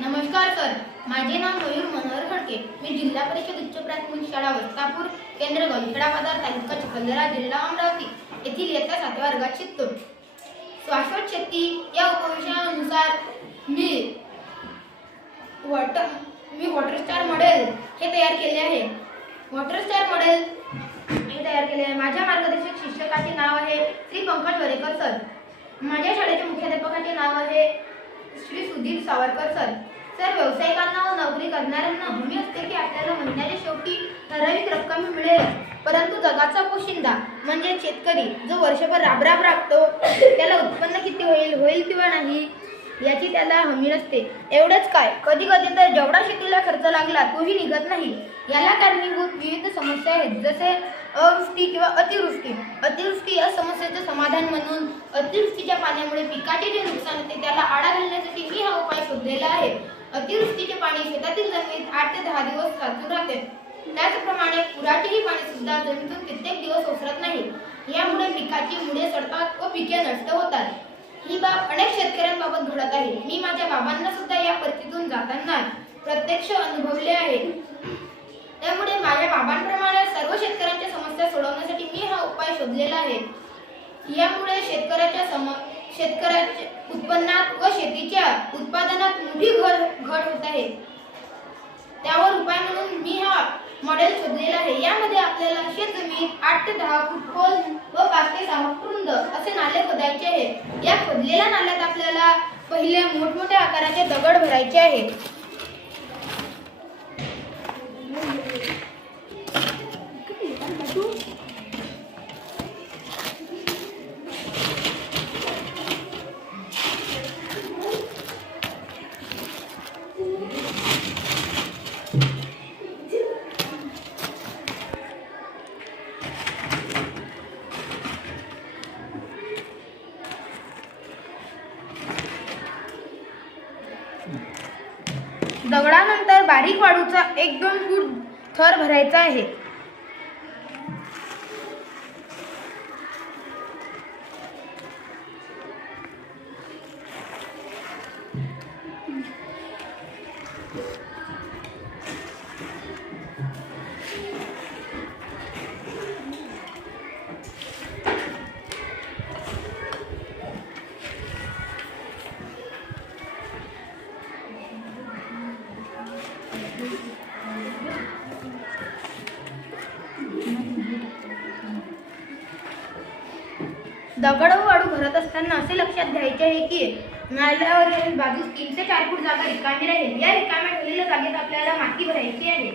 नमस्कार सर. माझे नाव मयूर मनोहर खडके. मी जिल्हा परिषद उच्च प्राथमिक शाळा वस्तापूर केंद्र गलखेडा बाजार तालुका चिखलदरा जिल्हा अमरावती. येथील इयत्ता सातव्या वर्गात शिकतो. शाश्वत शेती या उपविषयानुसार मी वॉटर मी वॉटर स्टार मॉडेल हे तयार केले आहे. वॉटर स्टार मॉडेल हे तयार केले आहे. माझ्या मार्गदर्शक शिक्षकाचे नाव आहे श्री पंकज वरेकर सर. माझ्या शाळेच्या मुख्याध्यापकाचे नाव आहे श्री सुधीर सावरकर सर. सर व्यावसायिकांना व नोकरी करणाऱ्यांना हमी असते की आपल्याला महिन्याच्या शेवटी ठराविक रक्कम मिळेल? परंतु जगाचा पोशिंदा म्हणजे शेतकरी जो वर्षभर राबराब राबतो त्याला उत्पन्न किती होईल होईल किंवा नाही याची त्याला हमी नसते. एवढंच काय? कधी कधी तर जेवढा शेतीला खर्च लागला तोही निघत नाही. याला कारणीभूत विविध समस्या आहेत. जसे अवृष्टी किंवा अतिवृष्टी. अतिवृष्टी या समस्येचं समाधान म्हणून अतिवृष्टीच्या पाण्यामुळे पिकाचे जे नुकसान होते त्याला आळा घालण्यासाठी मी हा उपाय शोधलेला आहे. अतिवृष्टीचे पाणी शेतातील जमिनीत आठ ते दहा दिवस साचून राहते. त्याचप्रमाणे पुराचेही पाणी सुद्धा जमिनीतून कित्येक दिवस ओसरत नाही. यामुळे पिकाची मुळे सडतात व पिके नष्ट होतात. ही बाब अनेक शेतकऱ्यांबाबत घडत आहे. मी माझ्या बाबांना सुद्धा या परिस्थितीतून जाताना प्रत्यक्ष अनुभवले आहे. त्यामुळे माझ्या बाबांप्रमाणे सर्व शेतकऱ्यांच्या समस्या सोडवण्यासाठी मी हा उपाय शोधलेला आहे. यामुळे शेतकऱ्याच्या सम शेतकऱ्याच्या उत्पन्नात व शेतीच्या उत्पादनात मोठी घट घट होत आहे. त्यावर उपाय म्हणून मी हा मॉडेल शोधलेला आहे. यामध्ये आपल्याला शेतजमीन आठ ते दहा फूट खोल व पाच ते सहा फूट रुंद असे नाले खोदायचे आहे या खोदलेल्या नाल्यात आपल्याला पहिले मोठमोठ्या आकाराचे दगड भरायचे आहेत. दगडानंतर बारीक वाळूचा एक दोन फूट थर भरायचा आहे. दगड व वाळू भरत असताना असे लक्षात घ्यायचे आहे की नाल्यावरील बाजूस तीन ते चार फूट जागा रिकामी राहील. या रिकाम्या ठेवलेल्या जागेत आपल्याला माती भरायची आहे.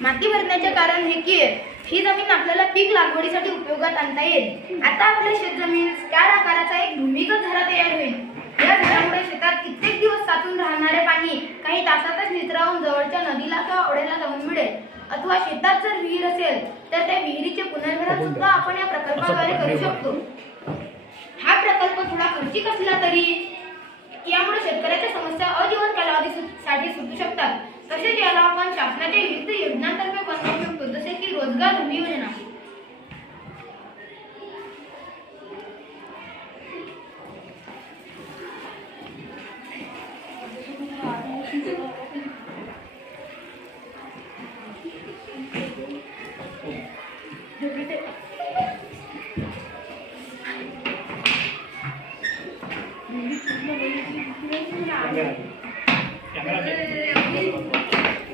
माती भरण्याचे कारण हे की ही जमीन आपल्याला पीक लागवडीसाठी उपयोगात आणता येईल. आता आपल्या शेतजमीन स्टार आकाराचा एक भूमिगत झरा तयार होईल. या झऱ्यामुळे शेतात कित्येक दिवस साचून राहणारे पाणी काही तासातच निचरावून जवळच्या नदीला किंवा ओढ्याला जाऊन मिळेल. अथवा शेतात जर विहीर असेल तर त्या विहिरीचे पुनर्भरण सुद्धा आपण या प्रकल्पाद्वारे करू शकतो. हा प्रकल्प थोडा खर्चिक असला तरी यामुळे शेतकऱ्याच्या समस्या अजीवन कालावधीसाठी सुटू शकतात. तसेच याला आपण शासनाच्या विविध योजनांतर्फे बनवू शकतो जसे की रोजगार हमी योजना.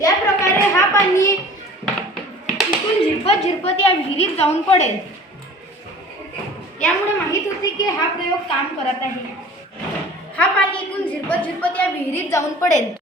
या प्रकारे हा पाणी तिथून झिरपत झिरपत या विहिरीत जाऊन पडेल. यामुळे माहीत होते की हा प्रयोग काम करत आहे. हा पाणी इथून झिरपत झिरपत या विहिरीत जाऊन पडेल.